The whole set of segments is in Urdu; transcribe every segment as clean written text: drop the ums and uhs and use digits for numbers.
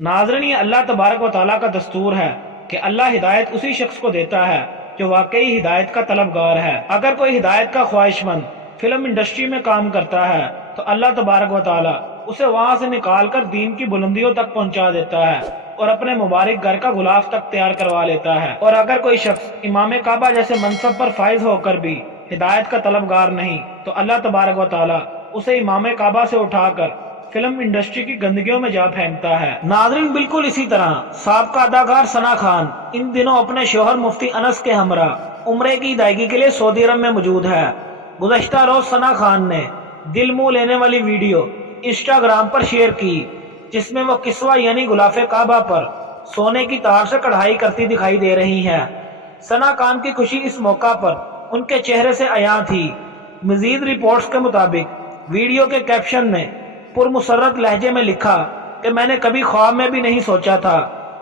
ناظرین، یہ اللہ تبارک و تعالیٰ کا دستور ہے کہ اللہ ہدایت اسی شخص کو دیتا ہے جو واقعی ہدایت کا طلبگار ہے۔ اگر کوئی ہدایت کا خواہش مند فلم انڈسٹری میں کام کرتا ہے تو اللہ تبارک و تعالیٰ اسے وہاں سے نکال کر دین کی بلندیوں تک پہنچا دیتا ہے اور اپنے مبارک گھر کا غلاف تک تیار کروا لیتا ہے۔ اور اگر کوئی شخص امام کعبہ جیسے منصب پر فائز ہو کر بھی ہدایت کا طلبگار نہیں تو اللہ تبارک و تعالیٰ اسے امام کعبہ سے اٹھا کر فلم انڈسٹری کی گندگیوں میں جا پھینکتا ہے۔ ناظرین، بالکل اسی طرح سابقہ اداکار ثنا خان ان دنوں اپنے شوہر مفتی انس کے ہمراہ عمرے کی ادائیگی کے لیے سعودی عرب میں موجود ہے۔ گزشتہ روز ثنا خان نے دل منہ لینے والی ویڈیو انسٹاگرام پر شیئر کی جس میں وہ کسوہ یعنی غلاف کعبہ پر سونے کی تار سے کڑھائی کرتی دکھائی دے رہی ہیں۔ ثنا خان کی خوشی اس موقع پر ان کے چہرے سے عیاں تھی۔ مزید رپورٹس کے مطابق ویڈیو کے کیپشن میں پرمسرت لہجے میں لکھا کہ میں نے کبھی خواب میں بھی نہیں سوچا تھا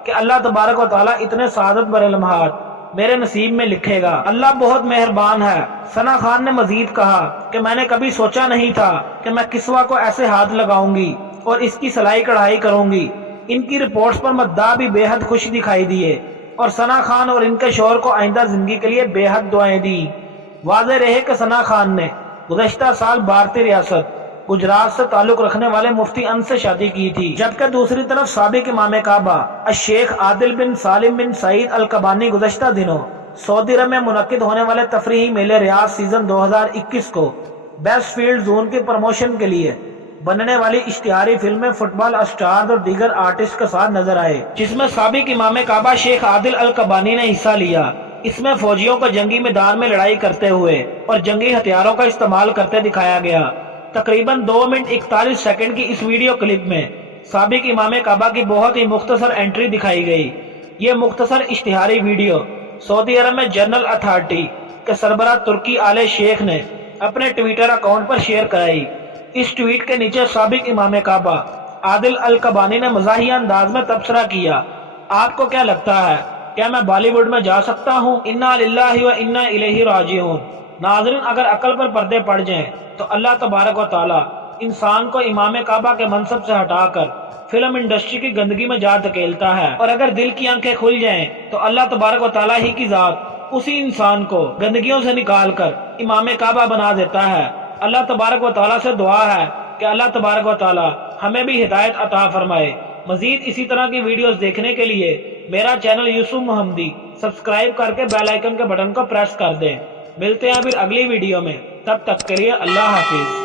کہ اللہ تبارک و تعالیٰ اتنے سعادت بھرے لمحات میرے نصیب میں لکھے گا۔ اللہ بہت مہربان ہے۔ ثنا خان نے مزید کہا کہ میں نے کبھی سوچا نہیں تھا کہ میں کسوہ کو ایسے ہاتھ لگاؤں گی اور اس کی سلائی کڑھائی کروں گی۔ ان کی رپورٹس پر مداح بھی بے حد خوش دکھائی دیے اور ثنا خان اور ان کے شوہر کو آئندہ زندگی کے لیے بے حد دعائیں دی۔ واضح رہے کہ ثنا خان نے گزشتہ سال بھارتی ریاست گجرات سے تعلق رکھنے والے مفتی انس سے شادی کی تھی، جبکہ دوسری طرف سابق امام کعبہ الشیخ عادل بن سالم بن سعید القبانی گزشتہ دنوں سعودی عرب میں منعقد ہونے والے تفریحی میلے ریاض سیزن 2021 کو بیسٹ فیلڈ زون کی پروموشن کے لیے بننے والی اشتہاری فلم میں فٹ بال اسٹار اور دیگر آرٹسٹ کے ساتھ نظر آئے، جس میں سابق امام کعبہ شیخ عادل القبانی نے حصہ لیا۔ اس میں فوجیوں کو جنگی میدان میں لڑائی کرتے ہوئے اور جنگی ہتھیاروں کا استعمال کرتے دکھایا گیا۔ تقریباً 2 منٹ 41 سیکنڈ کی اس ویڈیو کلپ میں سابق امام کعبہ کی بہت ہی مختصر انٹری دکھائی گئی۔ یہ مختصر اشتہاری ویڈیو سعودی عرب میں جنرل اتھارٹی کے سربراہ ترکی آل شیخ نے اپنے ٹویٹر اکاؤنٹ پر شیئر کرائی۔ اس ٹویٹ کے نیچے سابق امام کعبہ عادل القبانی نے مزاحیہ انداز میں تبصرہ کیا، آپ کو کیا لگتا ہے کیا میں بالی ووڈ میں جا سکتا ہوں؟ انا للہ و انا الیہ راجعون۔ ناظرین، اگر عقل پر پردے پڑ جائیں تو اللہ تبارک و تعالیٰ انسان کو امام کعبہ کے منصب سے ہٹا کر فلم انڈسٹری کی گندگی میں جا دھکیلتا ہے، اور اگر دل کی آنکھیں کھل جائیں تو اللہ تبارک و تعالیٰ ہی کی ذات اسی انسان کو گندگیوں سے نکال کر امام کعبہ بنا دیتا ہے۔ اللہ تبارک و تعالیٰ سے دعا ہے کہ اللہ تبارک و تعالیٰ ہمیں بھی ہدایت عطا فرمائے۔ مزید اسی طرح کی ویڈیوز دیکھنے کے لیے میرا چینل یوسف محمدی سبسکرائب کر کے بیل آئیکن کے بٹن کو پریس کر دیں۔ ملتے ہیں پھر اگلی ویڈیو میں، تب تک کے لیے اللہ حافظ۔